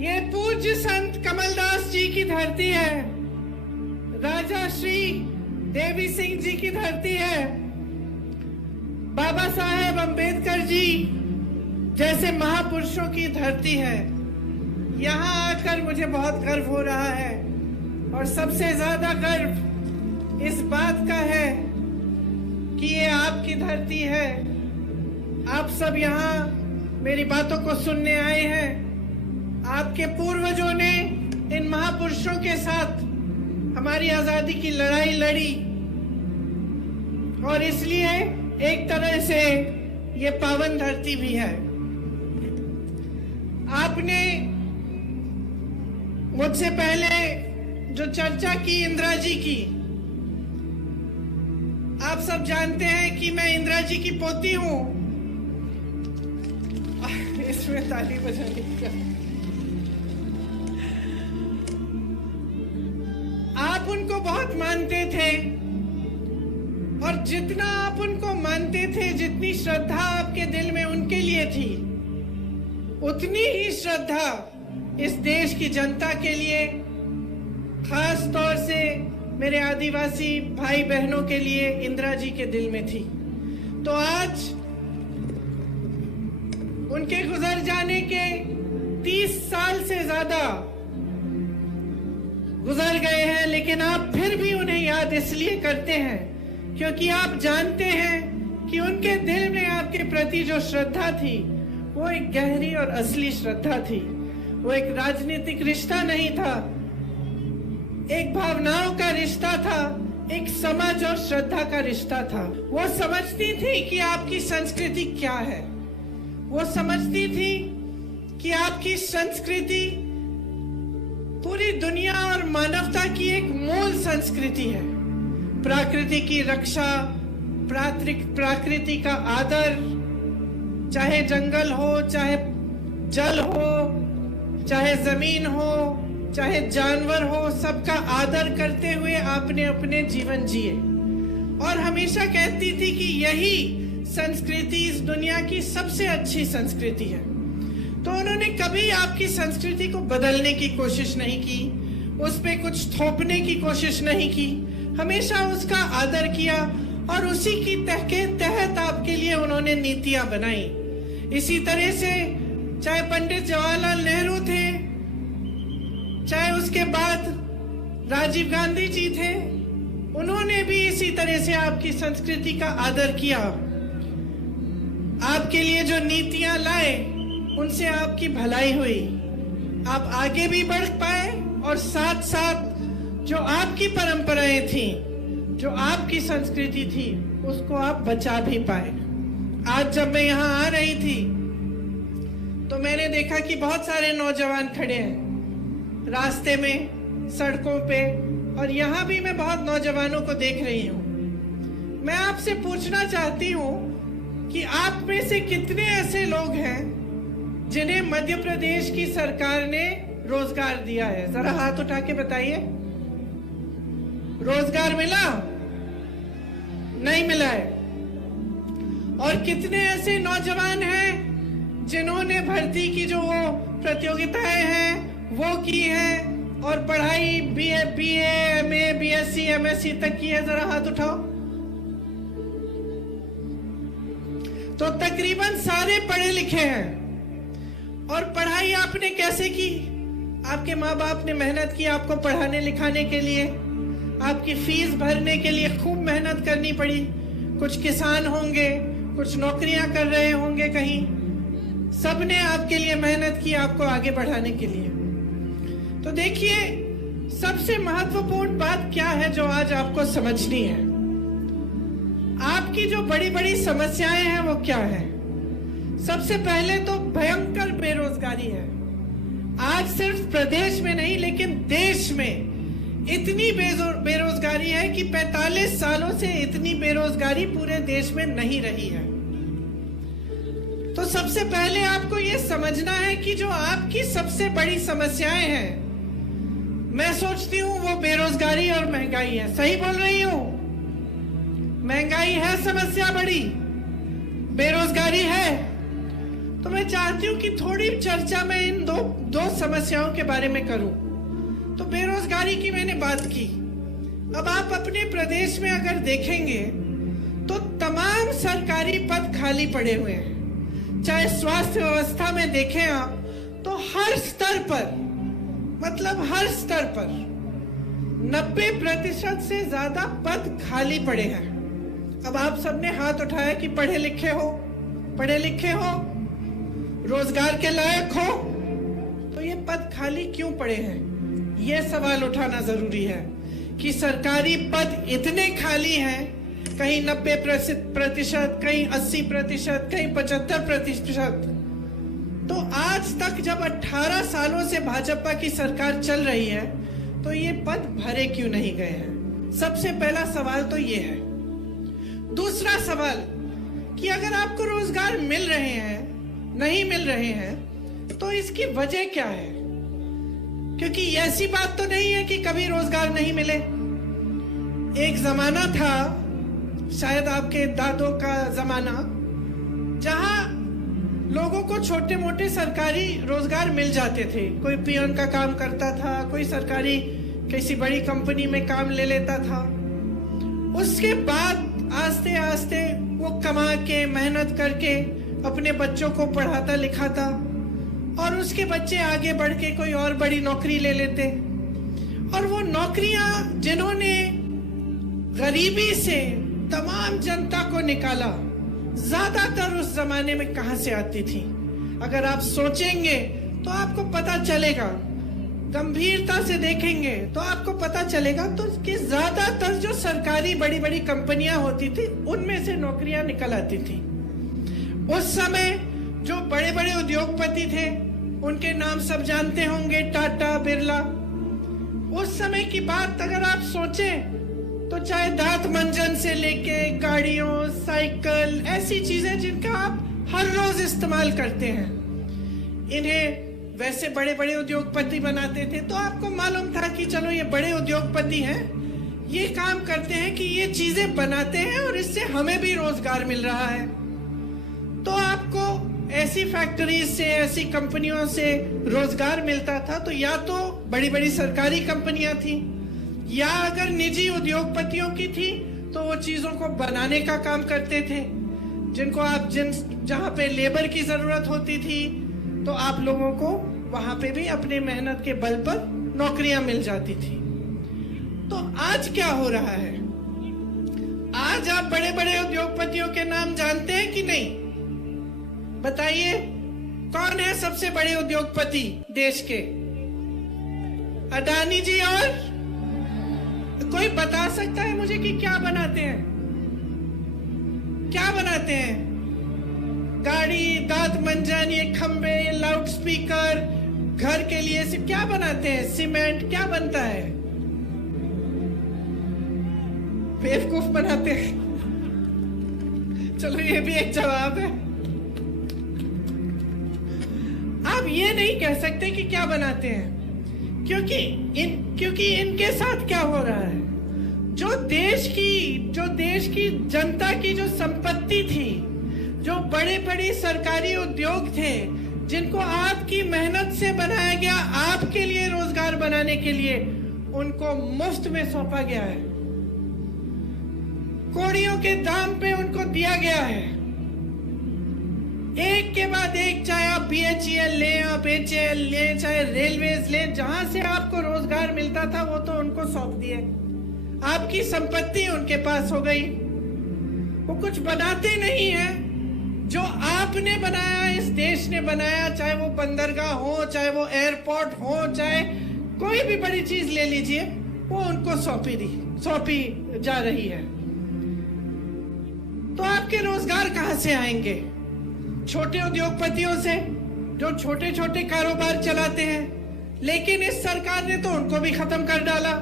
ये पूज्य संत कमलदास जी की धरती है, राजा श्री देवी सिंह जी की धरती है, बाबा साहेब अम्बेडकर जी जैसे महापुरुषों की धरती है। यहाँ आकर मुझे बहुत गर्व हो रहा है और सबसे ज्यादा गर्व इस बात का है कि ये आपकी धरती है। आप सब यहाँ मेरी बातों को सुनने आए हैं। आपके पूर्वजों ने इन महापुरुषों के साथ हमारी आजादी की लड़ाई लड़ी और इसलिए एक तरह से ये पावन धरती भी है। आपने मुझसे पहले जो चर्चा की इंदिरा जी की, आप सब जानते हैं कि मैं इंदिरा जी की पोती हूं। इसमें ताली बजाने का। आप उनको बहुत मानते थे और जितना आप उनको मानते थे, जितनी श्रद्धा आपके दिल में उनके लिए थी, उतनी ही श्रद्धा इस देश की जनता के लिए, खास तौर से मेरे आदिवासी भाई बहनों के लिए इंदिरा जी के दिल में थी। तो आज उनके गुजर जाने के 30 साल से ज्यादा गुजर गए हैं, लेकिन आप फिर भी उन्हें याद इसलिए करते हैं क्योंकि आप जानते हैं कि उनके दिल में आपके प्रति जो श्रद्धा थी वो एक गहरी और असली श्रद्धा थी। वो एक राजनीतिक रिश्ता नहीं था, एक भावनाओं का रिश्ता था, एक समझ और श्रद्धा का रिश्ता था। वो समझती थी कि आपकी संस्कृति क्या है, वो समझती थी कि आपकी संस्कृति पूरी दुनिया और मानवता की एक मूल संस्कृति है। प्रकृति की रक्षा, प्रकृति का आदर, चाहे जंगल हो, चाहे जल हो, चाहे जमीन हो, चाहे जानवर हो, सबका आदर करते हुए आपने अपने जीवन जिए और हमेशा कहती थी कि यही संस्कृति इस दुनिया की सबसे अच्छी संस्कृति है। तो उन्होंने कभी आपकी संस्कृति को बदलने की कोशिश नहीं की, उस पे कुछ थोपने की कोशिश नहीं की, हमेशा उसका आदर किया और उसी की तहत आपके लिए उन्होंने नीतियां बनाई। इसी तरह से चाहे पंडित जवाहरलाल नेहरू थे, चाहे उसके बाद राजीव गांधी जी थे, उन्होंने भी इसी तरह से आपकी संस्कृति का आदर किया। आपके लिए जो नीतियां लाए उनसे आपकी भलाई हुई, आप आगे भी बढ़ पाए और साथ साथ जो आपकी परंपराएं थी, जो आपकी संस्कृति थी, उसको आप बचा भी पाए। आज जब मैं यहाँ आ रही थी तो मैंने देखा कि बहुत सारे नौजवान खड़े हैं रास्ते में, सड़कों पे, और यहाँ भी मैं बहुत नौजवानों को देख रही हूँ। मैं आपसे पूछना चाहती हूँ कि आप में से कितने ऐसे लोग हैं जिन्हें मध्य प्रदेश की सरकार ने रोजगार दिया है? जरा हाथ उठा के बताइए। रोजगार मिला? नहीं मिला है। और कितने ऐसे नौजवान हैं जिन्होंने भर्ती की जो वो प्रतियोगिताएं हैं वो की है और पढ़ाई बीए, एमए, बीएससी, एमएससी तक की है? जरा हाथ उठाओ। तो तकरीबन सारे पढ़े लिखे हैं। और पढ़ाई आपने कैसे की? आपके माँ बाप ने मेहनत की आपको पढ़ाने लिखाने के लिए, आपकी फीस भरने के लिए खूब मेहनत करनी पड़ी। कुछ किसान होंगे, कुछ नौकरियां कर रहे होंगे कहीं, सबने आपके लिए मेहनत की आपको आगे बढ़ाने के लिए। तो देखिए, सबसे महत्वपूर्ण बात क्या है जो आज आपको समझनी है? आपकी जो बड़ी बड़ी समस्याएं हैं वो क्या है? सबसे पहले तो भयंकर बेरोजगारी है। आज सिर्फ प्रदेश में नहीं लेकिन देश में इतनी बेरोजगारी है कि 45 सालों से इतनी बेरोजगारी पूरे देश में नहीं रही है। तो सबसे पहले आपको ये समझना है कि जो आपकी सबसे बड़ी समस्याएं हैं, मैं सोचती हूं वो बेरोजगारी और महंगाई है। सही बोल रही हूं? महंगाई है समस्या बड़ी, बेरोजगारी है। तो मैं चाहती हूँ कि थोड़ी चर्चा मैं इन दो समस्याओं के बारे में करूं। तो बेरोजगारी की मैंने बात की। अब आप अपने प्रदेश में अगर देखेंगे तो तमाम सरकारी पद खाली पड़े हुए हैं। चाहे स्वास्थ्य व्यवस्था में देखें आप तो हर स्तर पर, मतलब हर स्तर पर 90% से ज्यादा पद खाली पड़े हैं। अब आप सबने हाथ उठाया कि पढ़े लिखे हो, रोजगार के लायक हो, तो ये पद खाली क्यों पड़े हैं? ये सवाल उठाना जरूरी है कि सरकारी पद इतने खाली हैं, कहीं 90%, कहीं 80%, कहीं 75%। तो आज तक जब 18 सालों से भाजपा की सरकार चल रही है तो ये पद भरे क्यों नहीं गए हैं? सबसे पहला सवाल तो ये है। दूसरा सवाल कि अगर आपको रोजगार मिल रहे हैं, नहीं मिल रहे हैं, तो इसकी वजह क्या है? क्योंकि ऐसी बात तो नहीं है कि कभी रोजगार नहीं मिले। एक जमाना था, शायद आपके दादों का जमाना, जहां लोगों को छोटे मोटे सरकारी रोजगार मिल जाते थे। कोई पियन का काम करता था, कोई सरकारी किसी बड़ी कंपनी में काम ले लेता था। उसके बाद आस्ते आस्ते वो कमा के, मेहनत करके अपने बच्चों को पढ़ाता लिखाता और उसके बच्चे आगे बढ़ के कोई और बड़ी नौकरी ले लेते। और वो नौकरियां जिन्होंने गरीबी से तमाम जनता को निकाला, ज्यादातर उस जमाने में कहां से आती थी? अगर आप सोचेंगे तो आपको पता चलेगा, गंभीरता से देखेंगे तो आपको पता चलेगा तो कि ज्यादातर जो सरकारी बड़ी बड़ी कंपनियां होती थी उनमें से नौकरियां निकल आती थी। उस समय जो बड़े बड़े उद्योगपति थे उनके नाम सब जानते होंगे, टाटा, बिरला। उस समय की बात अगर आप सोचें तो चाहे दांत मंजन से लेके गाड़ियों, साइकिल, ऐसी चीजें जिनका आप हर रोज इस्तेमाल करते हैं, इन्हें वैसे बड़े बड़े उद्योगपति बनाते थे। तो आपको मालूम था कि चलो ये बड़े उद्योगपति हैं, ये काम करते हैं कि ये चीजें बनाते हैं और इससे हमें भी रोजगार मिल रहा है। तो आपको ऐसी फैक्ट्रीज से, ऐसी कंपनियों से रोजगार मिलता था। तो या तो बड़ी बड़ी सरकारी कंपनियां थी, या अगर निजी उद्योगपतियों की थी तो वो चीजों को बनाने का काम करते थे, जिनको आप जहां पे लेबर की जरूरत होती थी तो आप लोगों को वहां पे भी अपने मेहनत के बल पर नौकरियां मिल जाती थी। तो आज क्या हो रहा है? आज आप बड़े बड़े उद्योगपतियों के नाम जानते हैं कि नहीं? बताइए, कौन है सबसे बड़े उद्योगपति देश के? अडानी जी। और कोई बता सकता है मुझे कि क्या बनाते हैं? क्या बनाते हैं? गाड़ी, दांत मंजन, ये खंबे, ये लाउड स्पीकर, घर के लिए से क्या बनाते हैं? सीमेंट। क्या बनता है? बेवकूफ बनाते हैं। चलो ये भी एक जवाब है। आप ये नहीं कह सकते कि क्या बनाते हैं, क्योंकि इनके साथ क्या हो रहा है? जो देश की जनता की जो संपत्ति थी, जो बड़े बड़े सरकारी उद्योग थे, जिनको आपकी मेहनत से बनाया गया, आपके लिए रोजगार बनाने के लिए, उनको मुफ्त में सौंपा गया है। कौड़ियों के दाम पे उनको दिया गया है। एक के बाद एक, चाहे आप BHEL लें, आप HAL लें, चाहे रेलवेज लें, जहां से आपको रोजगार मिलता था वो तो उनको सौंप दिए। आपकी संपत्ति उनके पास हो गई। वो कुछ बनाते नहीं है। जो आपने बनाया, इस देश ने बनाया, चाहे वो बंदरगाह हो, चाहे वो एयरपोर्ट हो, चाहे कोई भी बड़ी चीज ले लीजिए, वो उनको सौंपी जा रही है। तो आपके रोजगार कहां से आएंगे? छोटे उद्योगपतियों से, जो छोटे छोटे कारोबार चलाते हैं। लेकिन इस सरकार ने तो उनको भी खत्म कर डाला।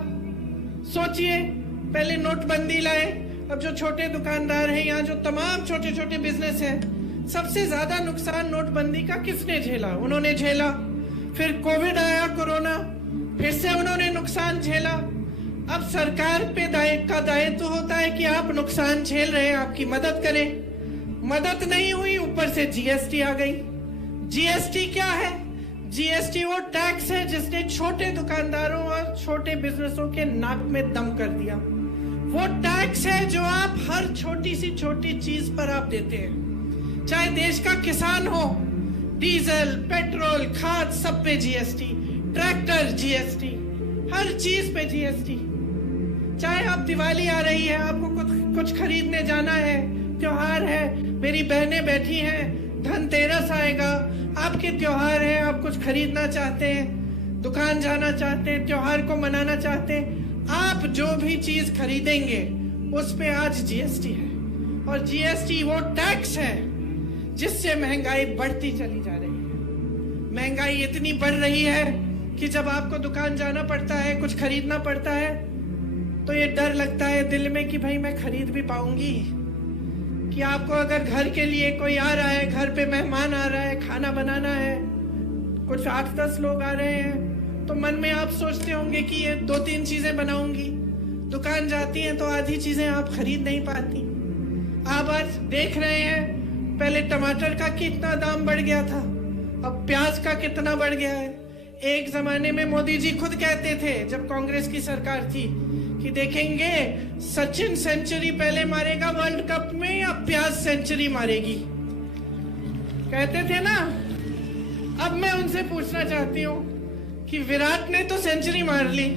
सोचिए, पहले नोटबंदी लाए, अब जो छोटे दुकानदार हैं, यहाँ जो तमाम छोटे छोटे बिजनेस हैं, सबसे ज्यादा नुकसान नोटबंदी का किसने झेला? उन्होंने झेला। फिर कोविड आया, कोरोना, फिर से उन्होंने नुकसान झेला। अब सरकार पे दायित्व होता है कि आप नुकसान झेल रहे हैं, आपकी मदद करें। मदद नहीं हुई, ऊपर से GST आ गई। जीएसटी क्या है? जीएसटी वो टैक्स है जिसने छोटे दुकानदारों और छोटे बिजनेसों के नाक में दम कर दिया। वो टैक्स है जो आप हर छोटी सी छोटी चीज पर आप देते हैं। चाहे देश का किसान हो, डीजल, पेट्रोल, खाद, सब पे जीएसटी, ट्रैक्टर जीएसटी, हर चीज पे जीएसटी। चाहे आप दिवाली आ रही है, आपको कुछ खरीदने जाना है, त्योहार है, मेरी बहनें बैठी हैं, धनतेरस आएगा, आपके त्योहार है, आप कुछ खरीदना चाहते हैं, दुकान जाना चाहते हैं, त्योहार को मनाना चाहते हैं, आप जो भी चीज खरीदेंगे उस पे आज जीएसटी है। और जीएसटी वो टैक्स है जिससे महंगाई बढ़ती चली जा रही है। महंगाई इतनी बढ़ रही है कि जब आपको दुकान जाना पड़ता है, कुछ खरीदना पड़ता है, तो ये डर लगता है दिल में कि भाई मैं खरीद भी पाऊंगी। कि आपको अगर घर के लिए कोई आ रहा है, घर पे मेहमान आ रहा है, खाना बनाना है, कुछ 8-10 लोग आ रहे हैं, तो मन में आप सोचते होंगे कि ये 2-3 चीजें बनाऊंगी। दुकान जाती हैं तो आधी चीजें आप खरीद नहीं पाती। आप आज देख रहे हैं, पहले टमाटर का कितना दाम बढ़ गया था, अब प्याज का कितना बढ़ गया है। एक जमाने में मोदी जी खुद कहते थे, जब कांग्रेस की सरकार थी, कि देखेंगे सचिन सेंचुरी पहले मारेगा वर्ल्ड कप में या प्याज सेंचुरी मारेगी, कहते थे ना। अब मैं उनसे पूछना चाहती हूँ कि विराट ने तो सेंचुरी मार ली,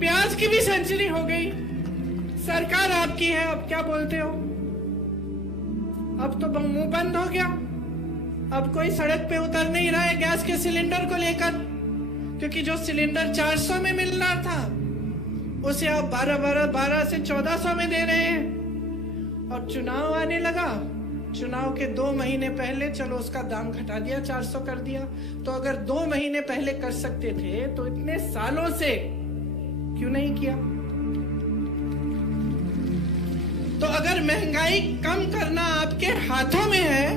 प्याज की भी सेंचुरी हो गई, सरकार आपकी है, अब क्या बोलते हो? अब तो मुंह बंद हो गया। अब कोई सड़क पे उतर नहीं रहा है गैस के सिलेंडर को लेकर, क्योंकि जो सिलेंडर 400 में मिल रहा था उसे आप 12 से 1400 में दे रहे हैं। और चुनाव आने लगा, चुनाव के 2 महीने पहले चलो उसका दाम घटा दिया, 400 कर दिया। तो अगर 2 महीने पहले कर सकते थे तो इतने सालों से क्यों नहीं किया? तो अगर महंगाई कम करना आपके हाथों में है,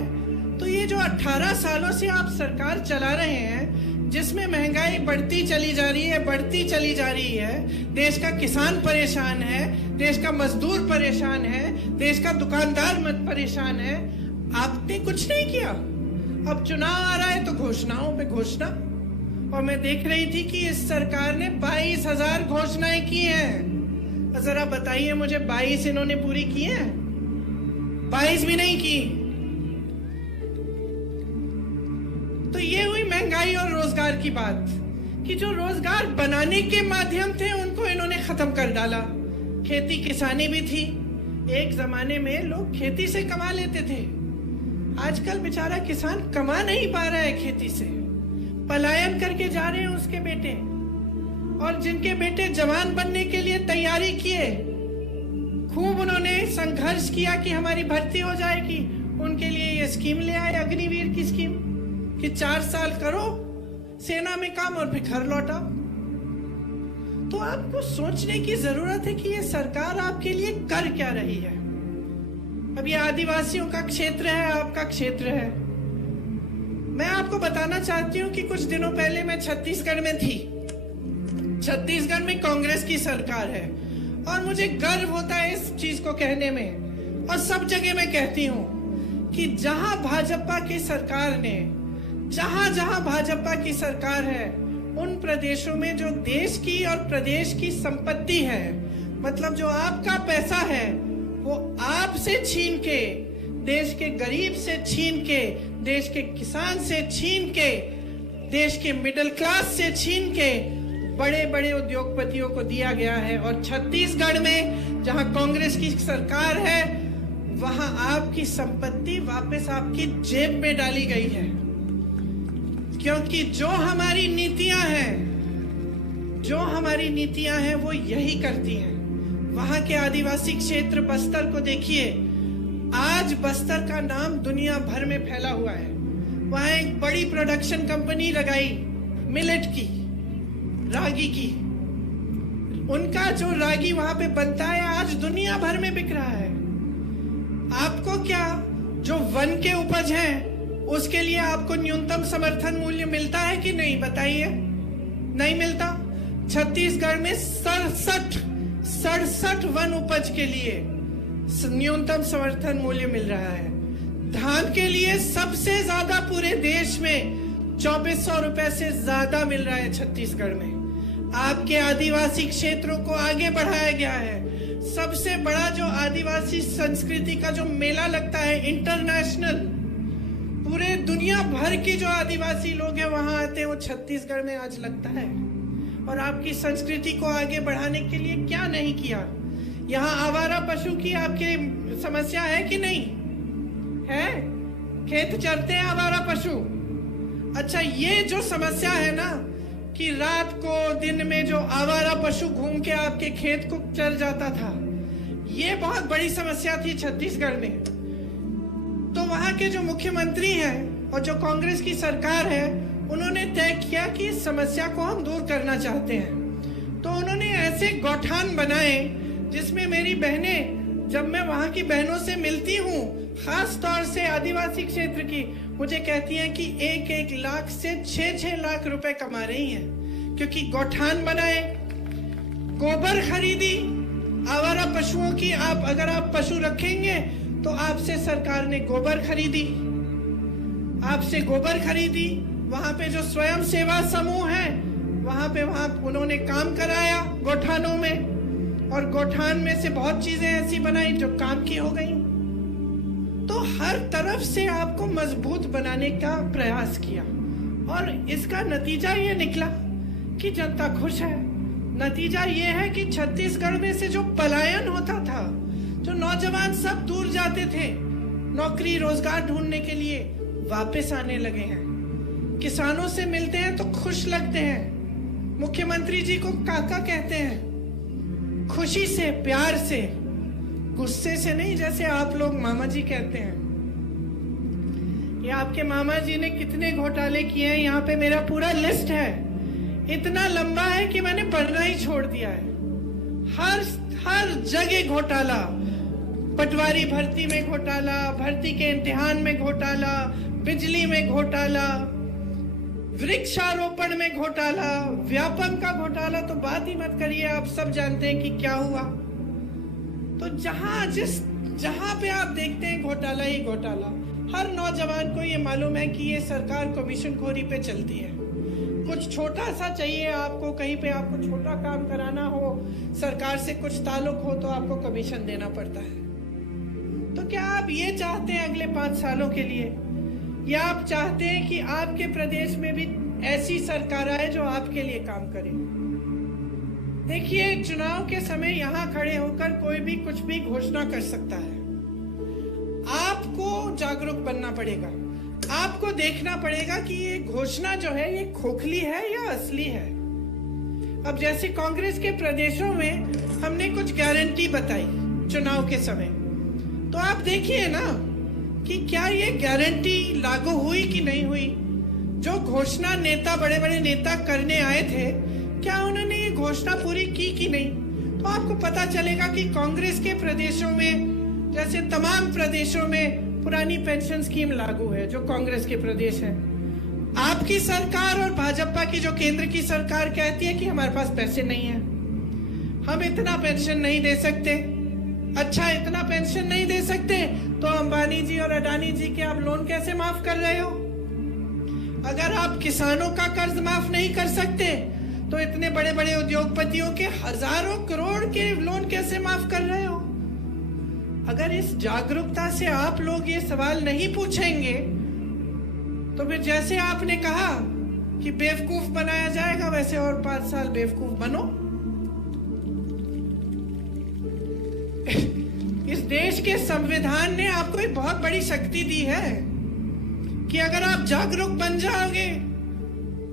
तो ये जो 18 सालों से आप सरकार चला रहे हैं, जिसमें महंगाई बढ़ती चली जा रही है, देश का किसान परेशान है, देश का मजदूर परेशान है, देश का दुकानदार परेशान है, आपने कुछ नहीं किया। अब चुनाव आ रहा है तो घोषणाओं पे घोषणा। और मैं देख रही थी कि इस सरकार ने 22,000 घोषणाएं की हैं। जरा बताइए मुझे, 22 इन्होंने पूरी की है? 22 भी नहीं की। तो ये हुई महंगाई और रोजगार की बात, कि जो रोजगार बनाने के माध्यम थे उनको इन्होंने खत्म कर डाला। खेती किसानी भी थी, एक जमाने में लोग खेती से कमा लेते थे, आजकल बेचारा किसान कमा नहीं पा रहा है खेती से, पलायन करके जा रहे हैं उसके बेटे। और जिनके बेटे जवान बनने के लिए तैयारी किए, खूब उन्होंने संघर्ष किया कि हमारी भर्ती हो जाएगी, उनके लिए ये स्कीम ले आए, अग्निवीर की स्कीम, कि 4 साल करो सेना में काम और फिर घर लौटाओ। तो आपको सोचने की जरूरत है कि ये सरकार आपके लिए कर क्या रही है। अब ये आदिवासियों का क्षेत्र है, आपका क्षेत्र है। मैं आपको बताना चाहती हूँ कि कुछ दिनों पहले मैं छत्तीसगढ़ में थी। छत्तीसगढ़ में कांग्रेस की सरकार है और मुझे गर्व होता है इस चीज को कहने में, और सब जगह मैं कहती हूँ कि जहां भाजपा की सरकार ने, जहां भाजपा की सरकार है, उन प्रदेशों में जो देश की और प्रदेश की संपत्ति है, मतलब जो आपका पैसा है, वो आपसे छीन के, देश के गरीब से छीन के, देश के किसान से छीन के, देश के मिडिल क्लास से छीन के बड़े बड़े उद्योगपतियों को दिया गया है। और छत्तीसगढ़ में जहां कांग्रेस की सरकार है, वहां आपकी संपत्ति वापस आपकी जेब में डाली गई है। क्योंकि जो हमारी नीतियां हैं वो यही करती हैं। वहां के आदिवासी क्षेत्र बस्तर को देखिए, आज बस्तर का नाम दुनिया भर में फैला हुआ है। वहां एक बड़ी प्रोडक्शन कंपनी लगाई मिलेट की, रागी की। उनका जो रागी वहां पे बनता है आज दुनिया भर में बिक रहा है। आपको क्या, जो वन के उपज हैं उसके लिए आपको न्यूनतम समर्थन मूल्य मिलता है कि नहीं? बताइए, नहीं मिलता। छत्तीसगढ़ में 67 वन उपज के लिए न्यूनतम समर्थन मूल्य मिल रहा है। धान के लिए सबसे ज्यादा पूरे देश में 2400 रुपए से ज्यादा मिल रहा है छत्तीसगढ़ में। आपके आदिवासी क्षेत्रों को आगे बढ़ाया गया है। सबसे बड़ा जो आदिवासी संस्कृति का जो मेला लगता है इंटरनेशनल, पूरे दुनिया भर के जो आदिवासी लोग हैं वहां आते हैं, वो छत्तीसगढ़ में आज लगता है। और आपकी संस्कृति को आगे बढ़ाने के लिए क्या नहीं किया। यहाँ आवारा पशु की आपके समस्या है कि नहीं है? खेत चरते हैं आवारा पशु। अच्छा, ये जो समस्या है ना कि रात को दिन में जो आवारा पशु घूम के आपके खेत को चर जाता था, ये बहुत बड़ी समस्या थी छत्तीसगढ़ में। तो वहां के जो मुख्यमंत्री हैं और जो कांग्रेस की सरकार है, उन्होंने तय किया कि इस समस्या को हम दूर करना चाहते हैं। तो उन्होंने ऐसे गौठान बनाए जिसमें मेरी बहनें, जब मैं वहां की बहनों से मिलती हूँ, खास तौर से आदिवासी क्षेत्र की, मुझे कहती हैं कि 1-1 लाख से 6-6 लाख रुपए कमा रही हैं, क्योंकि गौठान बनाए, गोबर खरीदी आवारा पशुओं की। आप अगर आप पशु रखेंगे तो आपसे सरकार ने गोबर खरीदी, आपसे गोबर खरीदी। वहां पे जो स्वयं सेवा समूह है वहां उन्होंने काम कराया गौठानों में, और गौठान में से बहुत चीजें ऐसी बनाई जो काम की हो गई। तो हर तरफ से आपको मजबूत बनाने का प्रयास किया, और इसका नतीजा ये निकला कि जनता खुश है। नतीजा ये है कि छत्तीसगढ़ में से जो पलायन होता था, जो नौजवान सब दूर जाते थे नौकरी रोजगार ढूंढने के लिए, वापस आने लगे हैं। किसानों से मिलते हैं तो खुश लगते हैं, मुख्यमंत्री जी को काका कहते हैं, खुशी से, प्यार से, गुस्से से नहीं जैसे आप लोग मामा जी कहते हैं। ये आपके मामा जी ने कितने घोटाले किए हैं, यहाँ पे मेरा पूरा लिस्ट है, इतना लंबा है कि मैंने पढ़ना ही छोड़ दिया है। हर जगह घोटाला, पटवारी भर्ती में घोटाला, भर्ती के इम्तिहान में घोटाला, बिजली में घोटाला, वृक्षारोपण में घोटाला, व्यापम का घोटाला तो बात ही मत करिए, आप सब जानते हैं कि क्या हुआ। तो जहां पे आप देखते हैं घोटाला ही घोटाला। हर नौजवान को ये मालूम है कि ये सरकार कमीशनखोरी पे चलती है। कुछ छोटा सा चाहिए आपको, कहीं पे आपको छोटा काम कराना हो, सरकार से कुछ ताल्लुक हो, तो आपको कमीशन देना पड़ता है। तो क्या आप ये चाहते हैं अगले 5 सालों के लिए, या आप चाहते हैं कि आपके प्रदेश में भी ऐसी सरकार आए जो आपके लिए काम करे? देखिए, चुनाव के समय यहाँ खड़े होकर कोई भी कुछ भी घोषणा कर सकता है। आपको जागरूक बनना पड़ेगा, आपको देखना पड़ेगा कि ये घोषणा जो है ये खोखली है या असली है। अब जैसे कांग्रेस के प्रदेशों में हमने कुछ गारंटी बताई चुनाव के समय, तो आप देखिए ना कि क्या ये गारंटी लागू हुई कि नहीं हुई। जो घोषणा नेता, बड़े बड़े नेता करने आए थे, क्या उन्होंने ये घोषणा पूरी की कि नहीं। तो आपको पता चलेगा कि कांग्रेस के प्रदेशों में, जैसे तमाम प्रदेशों में पुरानी पेंशन स्कीम लागू है, जो कांग्रेस के प्रदेश है। आपकी सरकार और भाजपा की जो केंद्र की सरकार कहती है कि हमारे पास पैसे नहीं है, हम इतना पेंशन नहीं दे सकते। अच्छा, इतना पेंशन नहीं दे सकते तो अंबानी जी और अडानी जी के आप लोन कैसे माफ कर रहे हो? अगर आप किसानों का कर्ज माफ नहीं कर सकते तो इतने बड़े बड़े उद्योगपतियों के हजारों करोड़ के लोन कैसे माफ कर रहे हो? अगर इस जागरूकता से आप लोग ये सवाल नहीं पूछेंगे तो फिर जैसे आपने कहा कि बेवकूफ बनाया जाएगा, वैसे और 5 साल बेवकूफ बनो। इस देश के संविधान ने आपको एक बहुत बड़ी शक्ति दी है कि अगर आप जागरूक बन जाओगे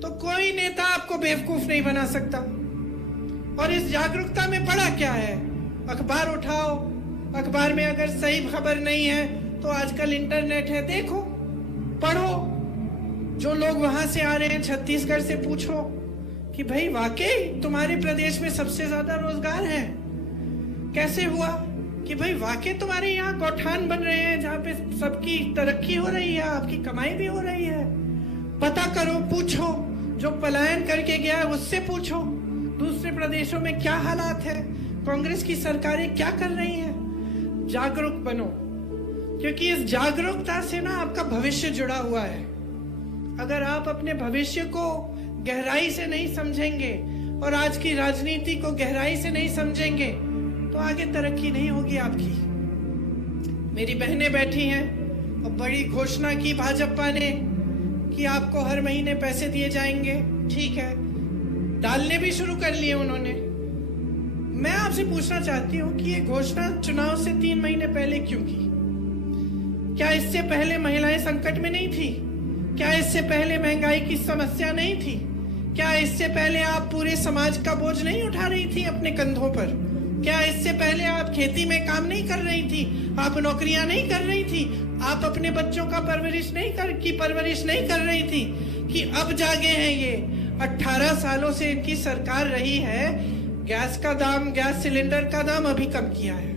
तो कोई नेता आपको बेवकूफ नहीं बना सकता। और इस जागरूकता में पड़ा क्या है? अखबार उठाओ, अखबार में अगर सही खबर नहीं है तो आजकल इंटरनेट है, देखो, पढ़ो। जो लोग वहां से आ रहे हैं छत्तीसगढ़ से पूछो कि भाई वाकई तुम्हारे प्रदेश में सबसे ज्यादा रोजगार है, कैसे हुआ? कि भाई वाकई तुम्हारे यहाँ गौठान बन रहे हैं जहाँ पे सबकी तरक्की हो रही है, आपकी कमाई भी हो रही है। पता करो, पूछो, जो पलायन करके गया है उससे पूछो, दूसरे प्रदेशों में क्या हालात है, कांग्रेस की सरकारें क्या कर रही हैं। जागरूक बनो, क्योंकि इस जागरूकता से ना आपका भविष्य जुड़ा हुआ है। अगर आप अपने भविष्य को गहराई से नहीं समझेंगे और आज की राजनीति को गहराई से नहीं समझेंगे तो आगे तरक्की नहीं होगी आपकी। मेरी बहनें बैठी हैं और बड़ी घोषणा की भाजपा ने कि आपको हर महीने पैसे दिए जाएंगे। ठीक है, डालने भी शुरू कर लिए उन्होंने। मैं आपसे पूछना चाहती हूँ कि ये घोषणा चुनाव से 3 महीने पहले क्यों की? क्या इससे पहले महिलाएं संकट में नहीं थी? क्या इससे पहले महंगाई की समस्या नहीं थी? क्या इससे पहले आप पूरे समाज का बोझ नहीं उठा रही थी अपने कंधों पर? क्या इससे पहले आप खेती में काम नहीं कर रही थी? आप नौकरियां नहीं कर रही थी? आप अपने बच्चों का परवरिश नहीं कर रही थी? कि अब जागे हैं ये? 18 सालों से इनकी सरकार रही है, गैस सिलेंडर का दाम अभी कम किया है।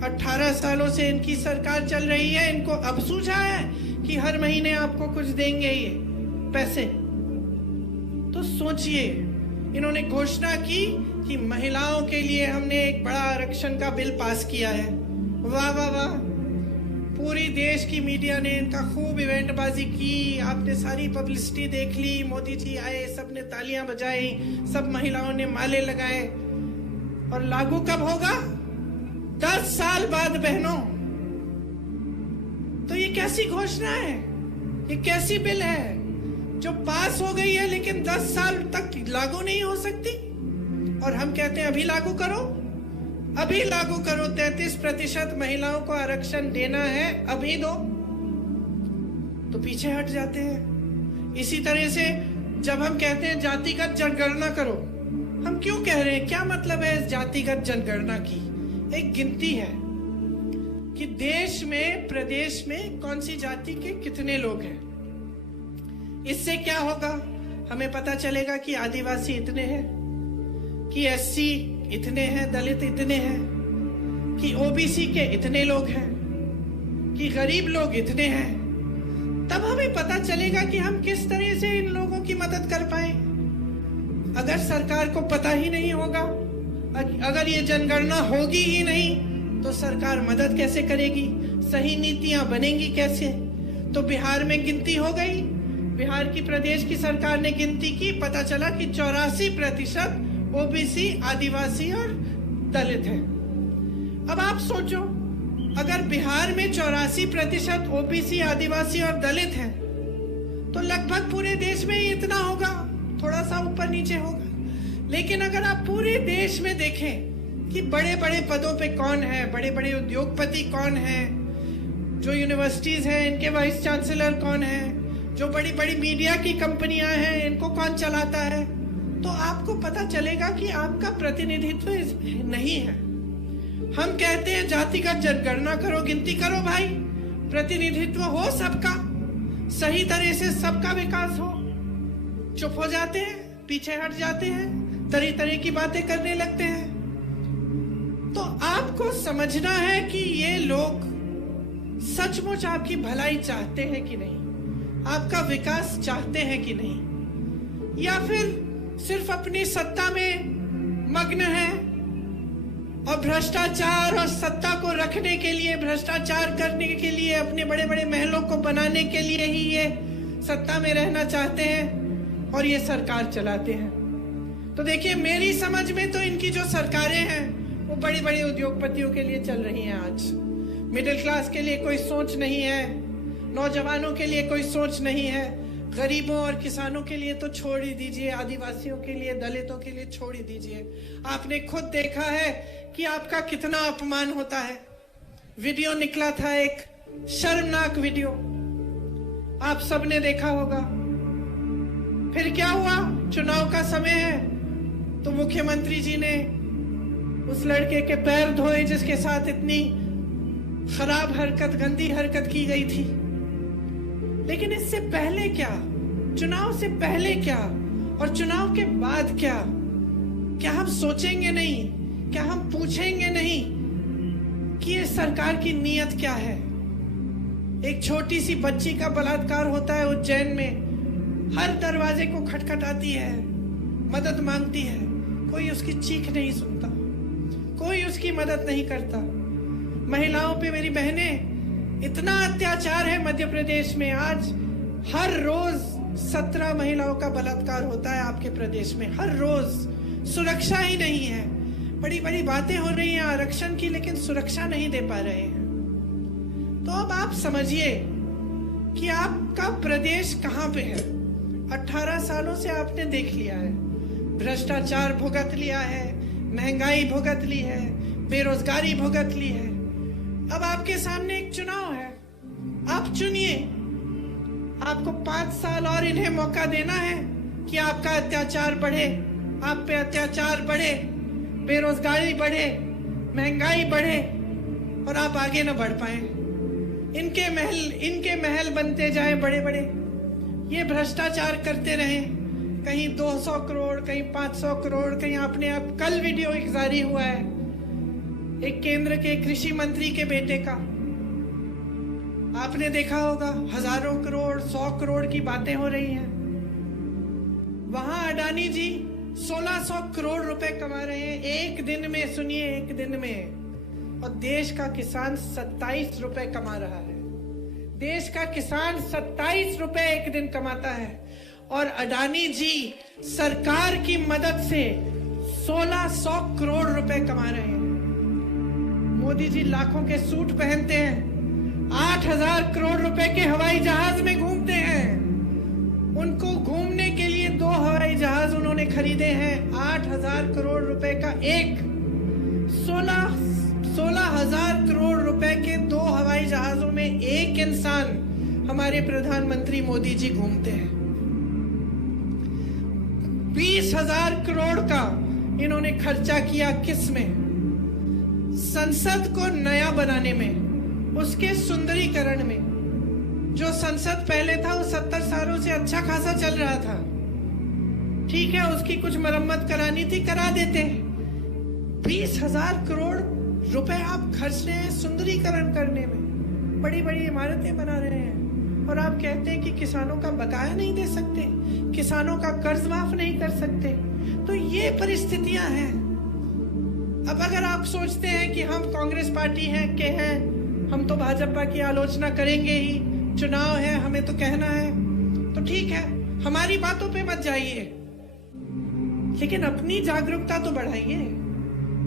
18 सालों से इनकी सरकार चल रही है, इनको अब सूझा है कि हर महीने आपको कुछ देंगे ये पैसे। तो सोचिए, इन्होंने घोषणा की कि महिलाओं के लिए हमने एक बड़ा आरक्षण का बिल पास किया है। वाह वाह वाह, पूरी देश की मीडिया ने इनका खूब इवेंटबाजी की, आपने सारी पब्लिसिटी देख ली। मोदी जी आए, सबने तालियां बजाई, सब महिलाओं ने माले लगाए। और लागू कब होगा? 10 साल बाद बहनों। तो ये कैसी घोषणा है? ये कैसी बिल है जो पास हो गई है लेकिन 10 साल तक लागू नहीं हो सकती? और हम कहते हैं अभी लागू करो, अभी लागू करो। 33% महिलाओं को आरक्षण देना है, अभी दो। तो पीछे हट जाते हैं। इसी तरह से जब हम कहते हैं जातिगत जनगणना करो, हम क्यों कह रहे हैं? क्या मतलब है इस जातिगत जनगणना की? एक गिनती है कि देश में, प्रदेश में कौन सी जाति के कितने लोग हैं। इससे क्या होगा? हमें पता चलेगा कि आदिवासी इतने हैं, कि एससी इतने हैं, दलित इतने हैं, कि ओबीसी के इतने लोग हैं, कि गरीब लोग इतने हैं। तब हमें पता चलेगा कि हम किस तरह से इन लोगों की मदद कर पाए। अगर सरकार को पता ही नहीं होगा, अगर ये जनगणना होगी ही नहीं, तो सरकार मदद कैसे करेगी? सही नीतियां बनेंगी कैसे? तो बिहार में गिनती हो गई, बिहार की प्रदेश की सरकार ने गिनती की, पता चला कि 84% ओबीसी, आदिवासी और दलित है। अब आप सोचो, अगर बिहार में 84% ओबीसी, आदिवासी और दलित हैं, तो लगभग पूरे देश में ही इतना होगा, थोड़ा सा ऊपर नीचे होगा। लेकिन अगर आप पूरे देश में देखें कि बड़े बड़े पदों पे कौन है, बड़े बड़े उद्योगपति कौन है, जो यूनिवर्सिटीज हैं इनके वाइस चांसलर कौन है, जो बड़ी बड़ी मीडिया की कंपनियां हैं इनको कौन चलाता है, तो आपको पता चलेगा कि आपका प्रतिनिधित्व इसमें नहीं है। हम कहते हैं जातिगत जनगणना करो, गिनती करो भाई, प्रतिनिधित्व हो सबका, सही तरह से सबका विकास हो। चुप हो जाते हैं, पीछे हट जाते हैं, तरह तरह की बातें करने लगते हैं। तो आपको समझना है कि ये लोग सचमुच आपकी भलाई चाहते हैं कि नहीं, आपका विकास चाहते हैं कि नहीं, या फिर सिर्फ अपनी सत्ता में मग्न है और भ्रष्टाचार और सत्ता को रखने के लिए, भ्रष्टाचार करने के लिए, अपने बड़े बड़े महलों को बनाने के लिए ही ये सत्ता में रहना चाहते हैं और ये सरकार चलाते हैं। तो देखिए, मेरी समझ में तो इनकी जो सरकारें हैं वो बड़ी बड़ी उद्योगपतियों के लिए चल रही हैं। आज मिडिल क्लास के लिए कोई सोच नहीं है, नौजवानों के लिए कोई सोच नहीं है, गरीबों और किसानों के लिए तो छोड़ ही दीजिए, आदिवासियों के लिए, दलितों के लिए छोड़ ही दीजिए। आपने खुद देखा है कि आपका कितना अपमान होता है। वीडियो निकला था, एक शर्मनाक वीडियो, आप सबने देखा होगा। फिर क्या हुआ? चुनाव का समय है तो मुख्यमंत्री जी ने उस लड़के के पैर धोए जिसके साथ इतनी खराब हरकत, गंदी हरकत की गई थी। लेकिन इससे पहले क्या, चुनाव से पहले क्या और चुनाव के बाद क्या? क्या हम सोचेंगे नहीं? क्या हम पूछेंगे नहीं कि ये सरकार की नीयत क्या है? एक छोटी सी बच्ची का बलात्कार होता है उज्जैन में, हर दरवाजे को खटखटाती है, मदद मांगती है, कोई उसकी चीख नहीं सुनता, कोई उसकी मदद नहीं करता। महिलाओं पे, मेरी बहनें, इतना अत्याचार है मध्य प्रदेश में। आज हर रोज 17 महिलाओं का बलात्कार होता है आपके प्रदेश में, हर रोज। सुरक्षा ही नहीं है। बड़ी बड़ी बातें हो रही हैं आरक्षण की, लेकिन सुरक्षा नहीं दे पा रहे हैं। तो अब आप समझिए कि आपका प्रदेश कहां पे है। 18 सालों से आपने देख लिया है, भ्रष्टाचार भुगत लिया है, महंगाई भुगत ली है, बेरोजगारी भुगत ली है। अब आपके सामने एक चुनाव है, आप चुनिए। आपको 5 साल और इन्हें मौका देना है कि आपका अत्याचार बढ़े, आप पे अत्याचार बढ़े, बेरोजगारी बढ़े, महंगाई बढ़े और आप आगे न बढ़ पाए। इनके महल बनते जाए बड़े बड़े, ये भ्रष्टाचार करते रहे। कहीं 200 करोड़, कहीं 500 करोड़, कहीं आपने अब कल वीडियो एक जारी हुआ है एक केंद्र के कृषि मंत्री के बेटे का, आपने देखा होगा। हजारों करोड़, 100 करोड़ की बातें हो रही हैं। वहां अडानी जी 1600 करोड़ रुपए कमा रहे हैं एक दिन में, सुनिए, एक दिन में। और देश का किसान 27 रुपए कमा रहा है। देश का किसान 27 रुपए एक दिन कमाता है और अडानी जी सरकार की मदद से 1600 करोड़ रुपए कमा रहे हैं। मोदी जी लाखों के सूट पहनते हैं, 8000 करोड़ रुपए के हवाई जहाज में घूमते हैं। उनको घूमने के लिए 2 हवाई जहाज उन्होंने खरीदे हैं। 8000 करोड़ रुपए का एक, 16,000 करोड़ रुपए के 2 हवाई जहाजों में एक इंसान हमारे प्रधानमंत्री मोदी जी घूमते हैं। 20,000 करोड़ का इन्होंने खर्चा किया किस में? संसद को नया बनाने में, उसके सुंदरीकरण में। जो संसद पहले था वो 70 सालों से अच्छा खासा चल रहा था। ठीक है, उसकी कुछ मरम्मत करानी थी, करा देते। 20,000 करोड़ रुपए आप खर्च रहे हैं सुंदरीकरण करने में, बड़ी बड़ी इमारतें बना रहे हैं, और आप कहते हैं कि किसानों का बकाया नहीं दे सकते, किसानों का कर्ज माफ नहीं कर सकते। तो ये परिस्थितियां हैं। अब अगर आप सोचते हैं कि हम कांग्रेस पार्टी हैं, हम तो भाजपा की आलोचना करेंगे ही, चुनाव है, हमें तो कहना है, तो ठीक है, हमारी बातों पे मत जाइए, लेकिन अपनी जागरूकता तो बढ़ाइए।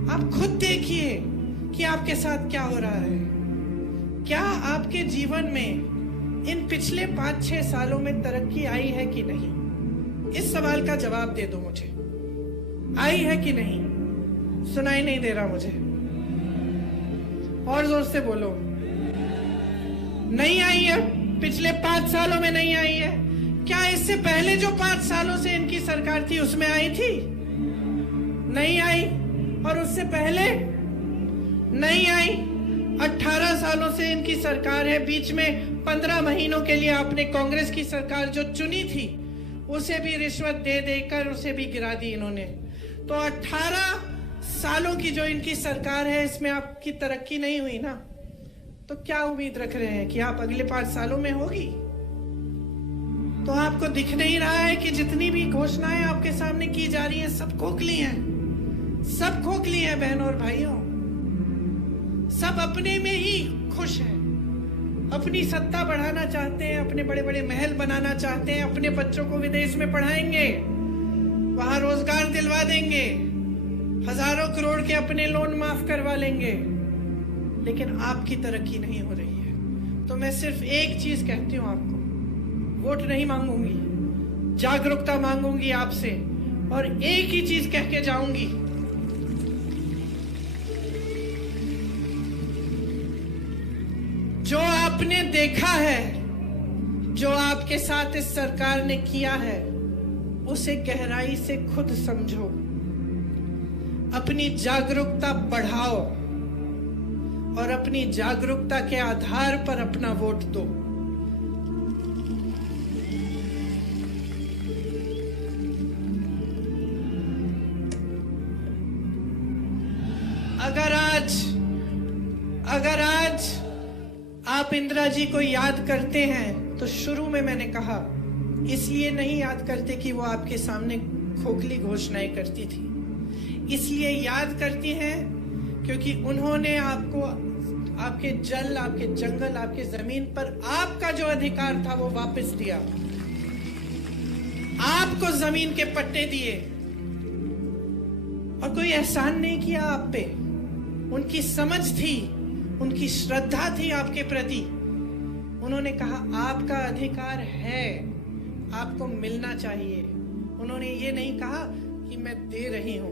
आप खुद देखिए कि आपके साथ क्या हो रहा है। क्या आपके जीवन में इन पिछले 5-6 सालों में तरक्की आई है कि नहीं? इस सवाल का जवाब दे दो मुझे, आई है कि नहीं? सुनाई नहीं दे रहा मुझे, और जोर से बोलो। नहीं आई है, पिछले 5 सालों में नहीं आई है। क्या इससे पहले जो 5 सालों से इनकी सरकार थी उसमें आई थी? नहीं आई। और उससे पहले नहीं आई। 18 सालों से इनकी सरकार है। बीच में 15 महीनों के लिए आपने कांग्रेस की सरकार जो चुनी थी उसे भी रिश्वत दे देकर उसे भी गिरा दी इन्होंने। तो 18 सालों की जो इनकी सरकार है, इसमें आपकी तरक्की नहीं हुई ना, तो क्या उम्मीद रख रहे हैं कि आप अगले 5 सालों में होगी? तो आपको दिख नहीं रहा है कि जितनी भी घोषणाएं आपके सामने की जा रही हैं सब खोखली हैं, सब खोखली हैं बहनों और भाइयों। सब अपने में ही खुश हैं, अपनी सत्ता बढ़ाना चाहते हैं, अपने बड़े बड़े महल बनाना चाहते हैं, अपने बच्चों को विदेश में पढ़ाएंगे, वहां रोजगार दिलवा देंगे, हजारों करोड़ के अपने लोन माफ करवा लेंगे, लेकिन आपकी तरक्की नहीं हो रही है। तो मैं सिर्फ एक चीज कहती हूं आपको, वोट नहीं मांगूंगी, जागरूकता मांगूंगी आपसे, और एक ही चीज कह के जाऊंगी, जो आपने देखा है, जो आपके साथ इस सरकार ने किया है, उसे गहराई से खुद समझो, अपनी जागरूकता बढ़ाओ और अपनी जागरूकता के आधार पर अपना वोट दो। अगर आज आप इंदिरा जी को याद करते हैं तो शुरू में मैंने कहा इसलिए नहीं याद करते कि वो आपके सामने खोखली घोषणाएं करती थी, इसलिए याद करती हैं क्योंकि उन्होंने आपके जल, आपके जंगल, आपके जमीन पर आपका जो अधिकार था वो वापस दिया, आपको जमीन के पट्टे दिए और कोई एहसान नहीं किया आप पे। उनकी समझ थी, उनकी श्रद्धा थी आपके प्रति। उन्होंने कहा आपका अधिकार है, आपको मिलना चाहिए। उन्होंने ये नहीं कहा कि मैं दे रही हूं,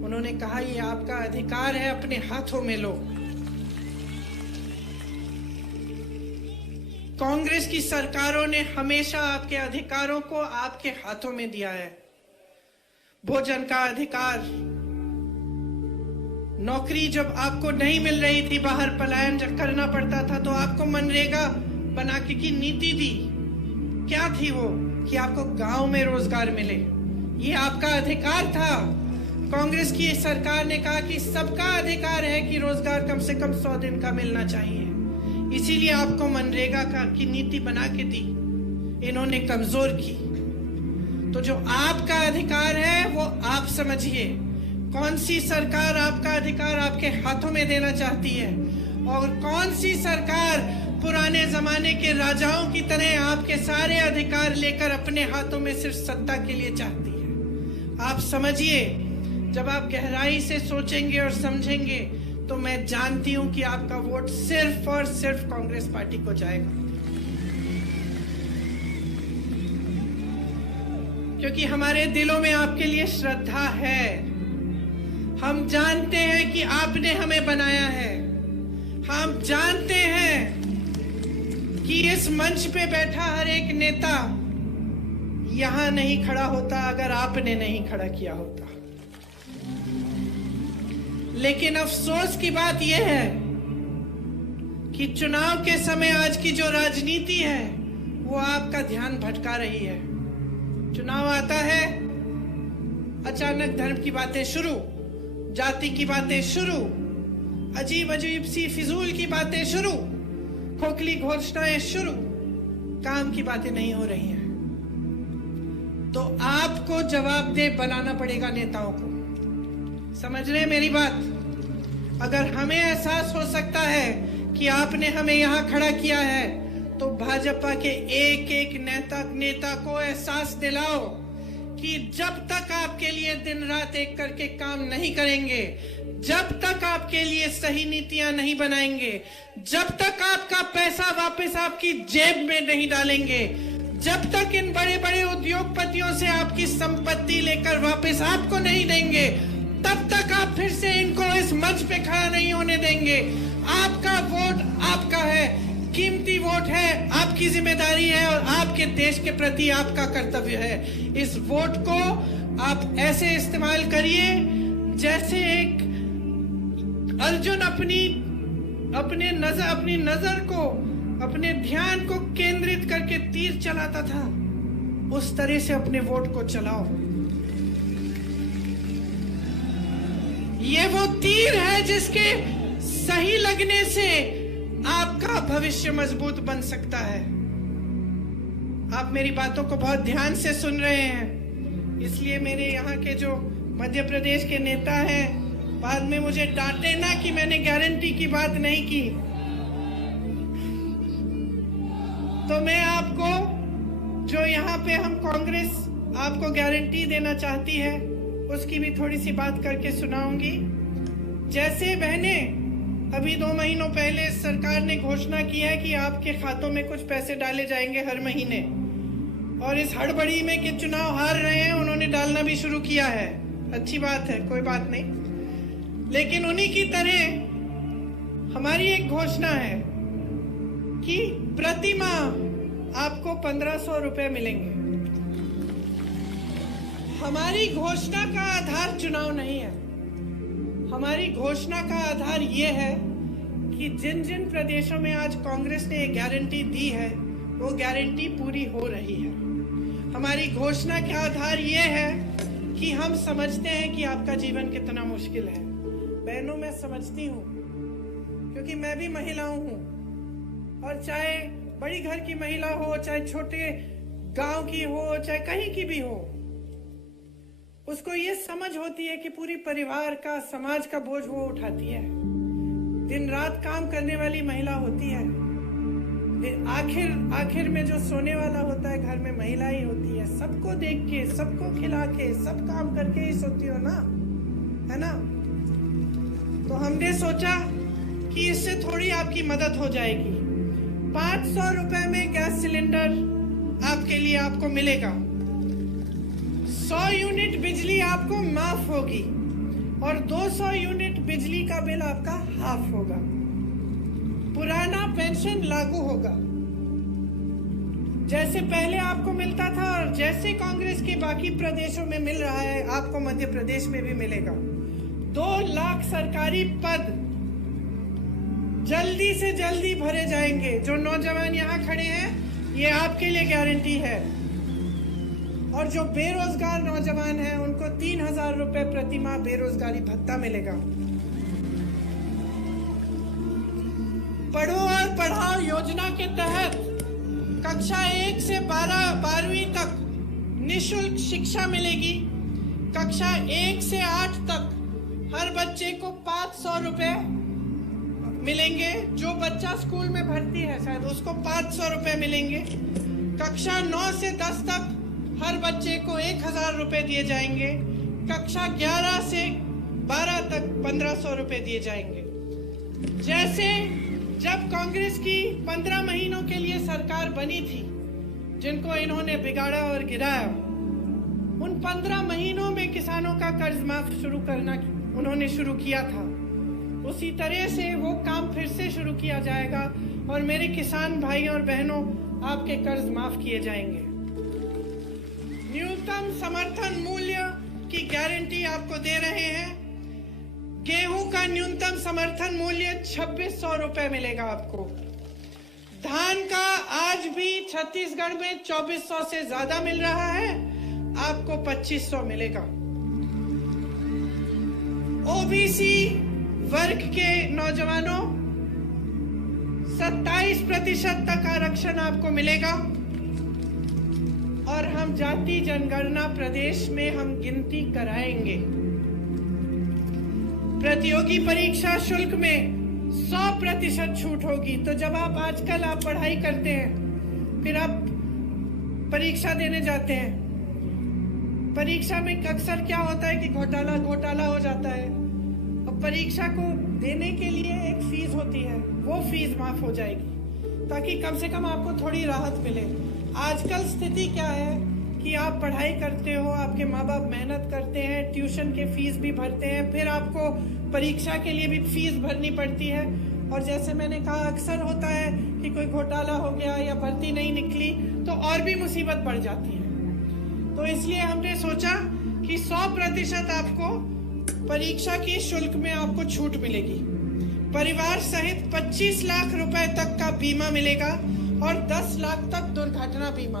उन्होंने कहा ये आपका अधिकार है, अपने हाथों में लो। कांग्रेस की सरकारों ने हमेशा आपके अधिकारों को आपके हाथों में दिया है। भोजन का अधिकार, नौकरी जब आपको नहीं मिल रही थी, बाहर पलायन जब करना पड़ता था, तो आपको मनरेगा बना के की नीति दी। क्या थी वो? कि आपको गांव में रोजगार मिले। ये आपका अधिकार था। कांग्रेस की सरकार ने कहा कि सबका अधिकार है कि रोजगार कम से कम 100 दिन का मिलना चाहिए, इसीलिए आपको मनरेगा की नीति बना के दी। इन्होंने कमजोर की। तो जो आपका अधिकार है वो आप समझिए। कौन सी सरकार आपका अधिकार आपके हाथों में देना चाहती है, और कौन सी सरकार पुराने जमाने के राजाओं की तरह आपके सारे अधिकार लेकर अपने हाथों में सिर्फ सत्ता के लिए चाहती है। आप समझिए, जब आप गहराई से सोचेंगे और समझेंगे तो मैं जानती हूं कि आपका वोट सिर्फ और सिर्फ कांग्रेस पार्टी को जाएगा, क्योंकि हमारे दिलों में आपके लिए श्रद्धा है। हम जानते हैं कि आपने हमें बनाया है। हम जानते हैं कि इस मंच पे बैठा हर एक नेता यहां नहीं खड़ा होता अगर आपने नहीं खड़ा किया होता। लेकिन अफसोस की बात यह है कि चुनाव के समय आज की जो राजनीति है वो आपका ध्यान भटका रही है। चुनाव आता है, अचानक धर्म की बातें शुरू, जाति की बातें शुरू, अजीब अजीब सी फिजूल की बातें शुरू, खोखली घोषणाएं शुरू, काम की बातें नहीं हो रही हैं। तो आपको जवाबदेह बनाना पड़ेगा नेताओं को। समझ रहे मेरी बात? अगर हमें एहसास हो सकता है कि आपने हमें यहां खड़ा किया है, तो भाजपा के एक एक नेता को एहसास दिलाओ कि जब तक आपके लिए दिन रात एक करके काम नहीं करेंगे, जब तक आपके लिए सही नीतियां नहीं बनाएंगे, जब तक आपका पैसा वापस आपकी जेब में नहीं डालेंगे, जब तक इन बड़े बड़े उद्योगपतियों से आपकी संपत्ति लेकर वापस आपको नहीं देंगे, तब तक आप फिर से इनको इस मंच पे खड़ा नहीं होने देंगे। आपका वोट आपका है, कीमती वोट है, आपकी जिम्मेदारी है और आपके देश के प्रति आपका कर्तव्य है। इस वोट को आप ऐसे इस्तेमाल करिए जैसे एक अर्जुन अपनी नजर को, अपने ध्यान को केंद्रित करके तीर चलाता था, उस तरह से अपने वोट को चलाओ। ये वो तीर है जिसके सही लगने से आपका भविष्य मजबूत बन सकता है। आप मेरी बातों को बहुत ध्यान से सुन रहे हैं, इसलिए मेरे यहाँ के जो मध्य प्रदेश के नेता हैं, बाद में मुझे डांटे ना कि मैंने गारंटी की बात नहीं की। तो मैं आपको, जो यहाँ पे हम कांग्रेस आपको गारंटी देना चाहती है, उसकी भी थोड़ी सी बात करके सुनाऊंगी। जैसे बहनें, अभी 2 महीनों पहले सरकार ने घोषणा की है कि आपके खातों में कुछ पैसे डाले जाएंगे हर महीने, और इस हड़बड़ी में कि चुनाव हार रहे हैं, उन्होंने डालना भी शुरू किया है। अच्छी बात है, कोई बात नहीं। लेकिन उन्हीं की तरह हमारी एक घोषणा है कि प्रति माह आपको 1500 रुपए मिलेंगे। हमारी घोषणा का आधार चुनाव नहीं है। हमारी घोषणा का आधार यह है कि जिन जिन प्रदेशों में आज कांग्रेस ने एक गारंटी दी है, वो गारंटी पूरी हो रही है। हमारी घोषणा का आधार यह है कि हम समझते हैं कि आपका जीवन कितना मुश्किल है। बहनों, मैं समझती हूँ, क्योंकि मैं भी महिलाओं हूँ, और चाहे बड़ी घर की महिला हो, चाहे छोटे गांव की हो, चाहे कहीं की भी हो, उसको ये समझ होती है कि पूरी परिवार का, समाज का बोझ वो उठाती है। दिन रात काम करने वाली महिला होती है, आखिर में जो सोने वाला होता है घर में महिला ही होती है। सबको देख के, सबको खिला के, सब काम करके ही सोती हो ना, है ना। तो हमने सोचा कि इससे थोड़ी आपकी मदद हो जाएगी। 500 रुपए में गैस सिलेंडर आपके लिए आपको मिलेगा। 100 यूनिट बिजली आपको माफ होगी और 200 यूनिट बिजली का बिल आपका हाफ होगा। पुराना पेंशन लागू होगा, जैसे पहले आपको मिलता था और जैसे कांग्रेस के बाकी प्रदेशों में मिल रहा है, आपको मध्य प्रदेश में भी मिलेगा। 2 लाख सरकारी पद जल्दी से जल्दी भरे जाएंगे। जो नौजवान यहाँ खड़े हैं, ये आपके लिए गारंटी है। और जो बेरोजगार नौजवान हैं, उनको 3000 रुपए प्रति माह बेरोजगारी भत्ता मिलेगा। पढ़ो और पढ़ाओ योजना के तहत कक्षा 1 से 12वीं तक निःशुल्क शिक्षा मिलेगी। कक्षा 1 से 8 तक हर बच्चे को 500 रुपए मिलेंगे। जो बच्चा स्कूल में भर्ती है शायद, उसको 500 रुपए मिलेंगे। कक्षा 9 से 10 तक हर बच्चे को 1000 रुपए दिए जाएंगे। कक्षा 11 से 12 तक 1500 रुपए दिए जाएंगे। जैसे जब कांग्रेस की 15 महीनों के लिए सरकार बनी थी, जिनको इन्होंने बिगाड़ा और गिराया, उन 15 महीनों में किसानों का कर्ज माफ शुरू करना उन्होंने शुरू किया था। उसी तरह से वो काम फिर से शुरू किया जाएगा और मेरे किसान भाई और बहनों, आपके कर्ज माफ किए जाएंगे। न्यूनतम समर्थन मूल्य की गारंटी आपको दे रहे हैं। गेहूं का न्यूनतम समर्थन मूल्य 2600 रुपए मिलेगा आपको। धान का आज भी छत्तीसगढ़ में 2400 से ज्यादा मिल रहा है, आपको 2500 मिलेगा। ओबीसी वर्ग के नौजवानों 27% तक आरक्षण आपको मिलेगा। और हम जाति जनगणना प्रदेश में हम गिनती कराएंगे। प्रतियोगी परीक्षा शुल्क में 100% छूट होगी। तो जब आजकल आप पढ़ाई करते हैं, फिर आप परीक्षा देने जाते हैं, परीक्षा में अक्सर क्या होता है कि घोटाला हो जाता है। अब परीक्षा को देने के लिए एक फीस होती है, वो फीस माफ हो जाएगी ताकि कम से कम आपको थोड़ी राहत मिले। आजकल स्थिति क्या है कि आप पढ़ाई करते हो, आपके माँ बाप मेहनत करते हैं, ट्यूशन के फीस भी भरते हैं, फिर आपको परीक्षा के लिए भी फीस भरनी पड़ती है। और जैसे मैंने कहा, अक्सर होता है कि कोई घोटाला हो गया या भर्ती नहीं निकली तो और भी मुसीबत बढ़ जाती है। तो इसलिए हमने सोचा कि 100% आपको परीक्षा की शुल्क में आपको छूट मिलेगी। परिवार सहित 25 लाख रुपए तक का बीमा मिलेगा और 10 लाख तक दुर्घटना बीमा।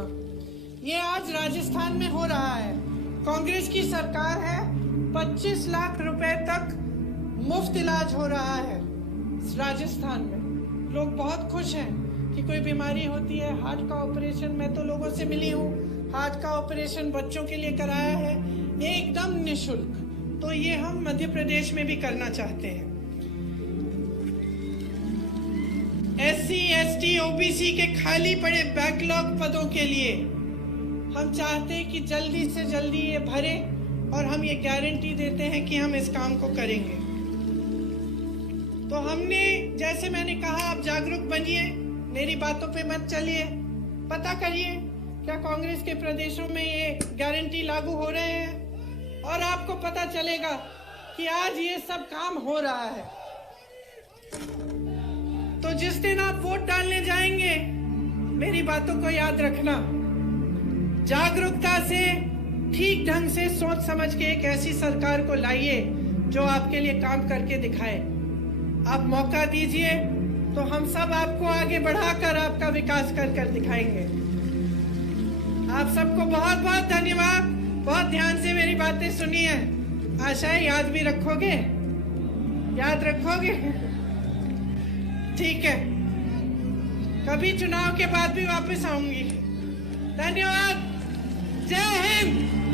ये आज राजस्थान में हो रहा है। कांग्रेस की सरकार है, 25 लाख रुपए तक मुफ्त इलाज हो रहा है राजस्थान में। लोग बहुत खुश हैं कि कोई बीमारी होती है, हार्ट का ऑपरेशन, मैं तो लोगों से मिली हूँ, हार्ट का ऑपरेशन बच्चों के लिए कराया है एकदम निःशुल्क। तो ये हम मध्य प्रदेश में भी करना चाहते हैं। SC, ST, OBC के खाली पड़े बैकलॉग पदों के लिए हम चाहते हैं कि जल्दी से जल्दी ये भरे और हम ये गारंटी देते हैं कि हम इस काम को करेंगे। तो हमने, जैसे मैंने कहा, आप जागरूक बनिए, मेरी बातों पे मत चलिए, पता करिए क्या कांग्रेस के प्रदेशों में ये गारंटी लागू हो रहे हैं और आपको पता चलेगा कि आज ये सब काम हो रहा है। तो जिस दिन आप वोट डालने जाएंगे, मेरी बातों को याद रखना, जागरूकता से, ठीक ढंग से सोच समझ के एक ऐसी सरकार को लाइए जो आपके लिए काम करके दिखाए। आप मौका दीजिए तो हम सब आपको आगे बढ़ाकर आपका विकास कर दिखाएंगे। आप सबको बहुत बहुत धन्यवाद। बहुत ध्यान से मेरी बातें सुनी है, आशा है याद भी रखोगे, याद रखोगे। ठीक है, कभी चुनाव के बाद भी वापस आऊंगी। धन्यवाद। जय हिंद।